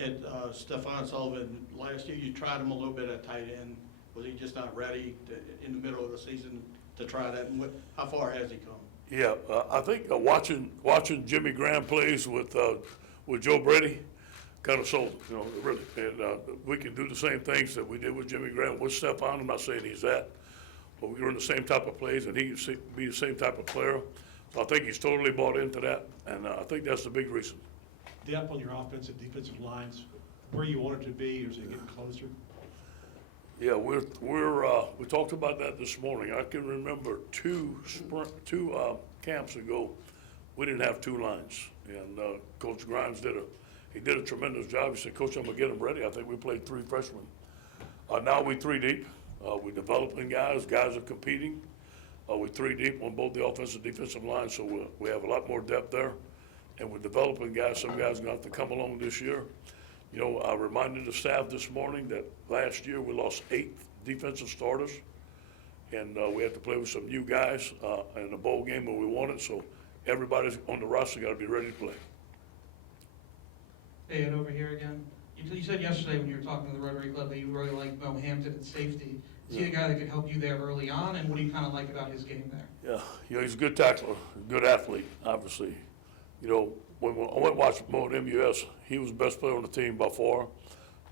Ed Stephen Sullivan, last year you tried him a little bit at tight end. Was he just not ready in the middle of the season to try that? And how far has he come? Yeah, I think watching Jimmy Graham plays with Joe Brady kind of sold him, really. And we can do the same things that we did with Jimmy Graham with Stephon. I'm not saying he's that, but we run the same type of plays, and he can be the same type of player. So I think he's totally bought into that, and I think that's the big reason. Depth on your offensive, defensive lines, where you want it to be, or is it getting closer? Yeah, we talked about that this morning. I can remember two camps ago, we didn't have two lines, and Coach Grimes did a tremendous job. He said, "Coach, I'm gonna get them ready." I think we played three freshmen. Now we three deep. We're developing guys. Guys are competing. We're three deep on both the offensive and defensive line, so we have a lot more depth there, and we're developing guys. Some guys are gonna have to come along this year. I reminded the staff this morning that last year we lost 8 defensive starters, and we had to play with some new guys in the bowl game when we won it, so everybody's on the roster got to be ready to play. Hey, Ed, over here again. You said yesterday when you were talking to the Rotary Club that you really like Mo Hampton at safety. Is he the guy that could help you there early on, and what do you kind of like about his game there? Yeah, he's a good tackler, good athlete, obviously. When I went and watched Mo at MUS, he was the best player on the team by far.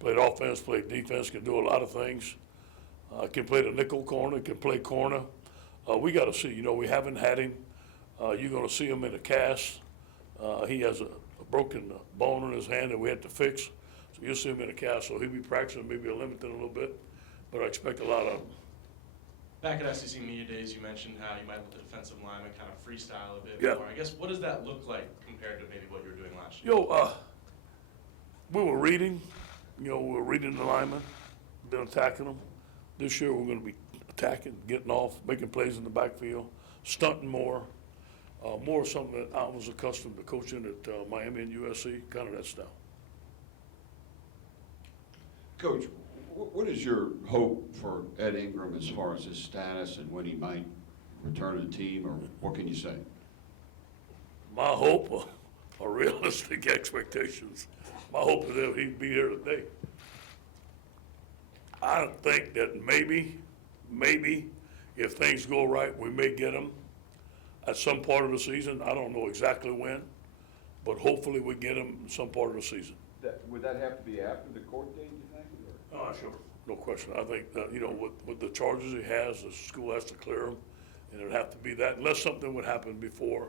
Played offense, played defense, can do a lot of things. Can play the nickel corner, can play corner. We got to see, we haven't had him. You're going to see him in a cast. He has a broken bone in his hand that we had to fix. So you'll see him in a cast, so he'll be practicing, maybe limited a little bit, but I expect a lot of him. Back at SEC Media Days, you mentioned how you might let the defensive lineman kind of freestyle a bit Yeah. more. I guess, what does that look like compared to maybe what you were doing last year? We were reading, the linemen, been attacking them. This year, we're going to be attacking, getting off, making plays in the backfield, stunting more. More something that I was accustomed to coaching at Miami and USC, kind of that style. Coach, what is your hope for Ed Ingram as far as his status and when he might return to the team, or what can you say? My hope are realistic expectations. My hope is that he'd be here today. I think that maybe, if things go right, we may get him at some part of the season. I don't know exactly when, but hopefully we get him in some part of the season. Would that have to be after the court date, you think? Sure. No question. I think, with the charges he has, the school has to clear him, and it'd have to be that, unless something would happen before.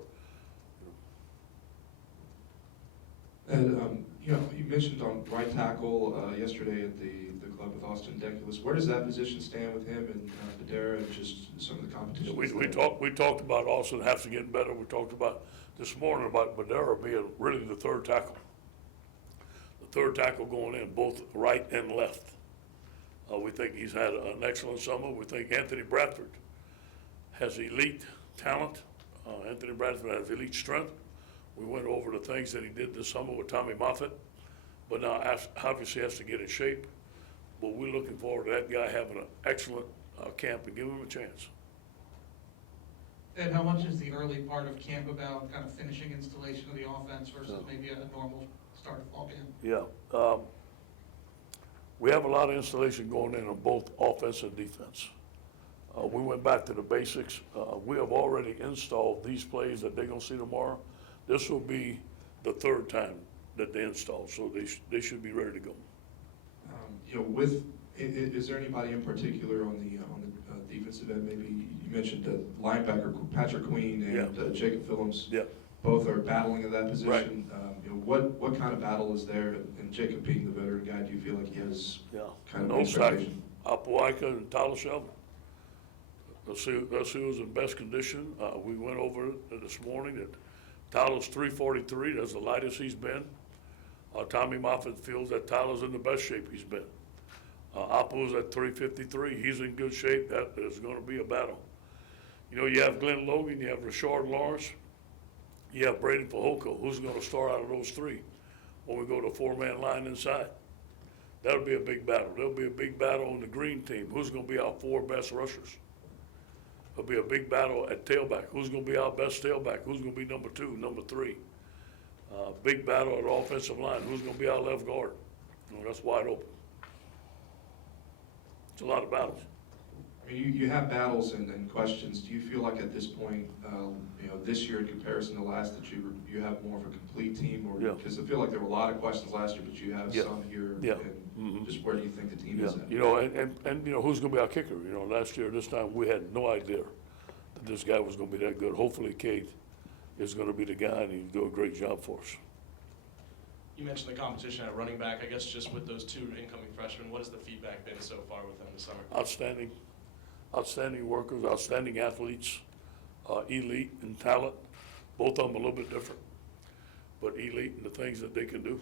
And, you mentioned on right tackle yesterday at the club with Austin Deculus. Where does that position stand with him and Badera and just some of the competition? We talked about Austin has to get better. We talked about this morning about Badera being really the third tackle. The third tackle going in, both right and left. We think he's had an excellent summer. We think Anthony Bradford has elite talent. Anthony Bradford has elite strength. We went over the things that he did this summer with Tommy Moffitt, but now obviously has to get in shape. But we're looking forward to that guy having an excellent camp and give him a chance. Ed, how much is the early part of camp about kind of finishing installation of the offense versus maybe a normal start of fall game? Yeah. We have a lot of installation going in on both offense and defense. We went back to the basics. We have already installed these plays that they're going to see tomorrow. This will be the third time that they install, so they should be ready to go. Is there anybody in particular on the defensive end? Maybe you mentioned linebacker Patrick Queen and Jacob Phillips. Yeah. Both are battling at that position. Right. What kind of battle is there? And Jacob being the veteran guy, do you feel like he has kind of no expectation? Apuaika and Tyler Shelton. Let's see who's in best condition. We went over it this morning that Tyler's 343. That's the lightest he's been. Tommy Moffitt feels that Tyler's in the best shape he's been. Apu's at 353. He's in good shape. That is going to be a battle. You have Glenn Logan, you have Rashard Lawrence, you have Braden Fehoko. Who's going to start out of those three when we go to a 4-man line inside? That'll be a big battle. There'll be a big battle on the green team. Who's going to be our 4 best rushers? There'll be a big battle at tailback. Who's going to be our best tailback? Who's going to be number 2, number 3? Big battle at offensive line. Who's going to be our left guard? That's wide open. It's a lot of battles. I mean, you have battles and questions. Do you feel like at this point, this year in comparison to last, that you have more of a complete team? Or Yeah. because I feel like there were a lot of questions last year, but you have Yeah. some here. Yeah. And Mhm. just where do you think the team Yeah, is at? and who's gonna be our kicker? Last year, this time, we had no idea that this guy was gonna be that good. Hopefully, Kate is gonna be the guy, and he'll do a great job for us. You mentioned the competition at running back. I guess just with those two incoming freshmen, what has the feedback been so far with them this summer? Outstanding workers, outstanding athletes, elite in talent. Both of them a little bit different, but elite in the things that they can do.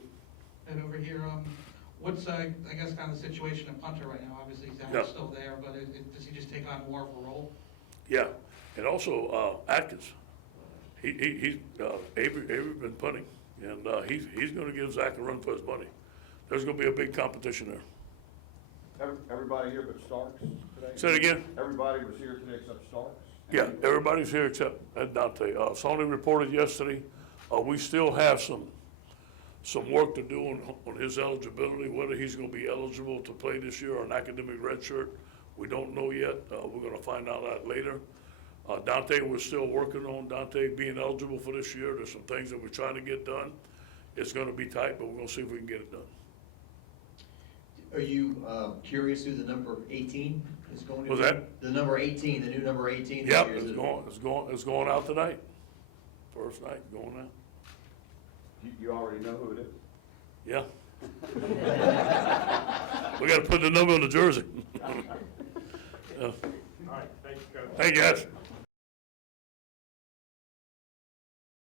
And over here, what's, I guess, kind of the situation at punter right now? Obviously, Zach's Yeah. still there, but does he just take on more of a role? Yeah, and also Atkins. Avery been punting, and he's going to give Zach a run for his money. There's going to be a big competition there. Everybody here but Starks today? Say it again. Everybody was here today except Starks? Yeah, everybody's here except Ed Dante. Sony reported yesterday. We still have some work to do on his eligibility, whether he's going to be eligible to play this year or an academic redshirt. We don't know yet. We're going to find out that later. Dante, we're still working on Dante being eligible for this year. There's some things that we're trying to get done. It's going to be tight, but we're going to see if we can get it done. Are you curious who the number 18 is going to be? Was that? The number 18, the new number 18 this Yep, year, is it? it's going out tonight. First night, going out. You already know who it is? Yeah. We got to put the number on the jersey. Yeah. All right, thank you, Coach. Thank you, guys.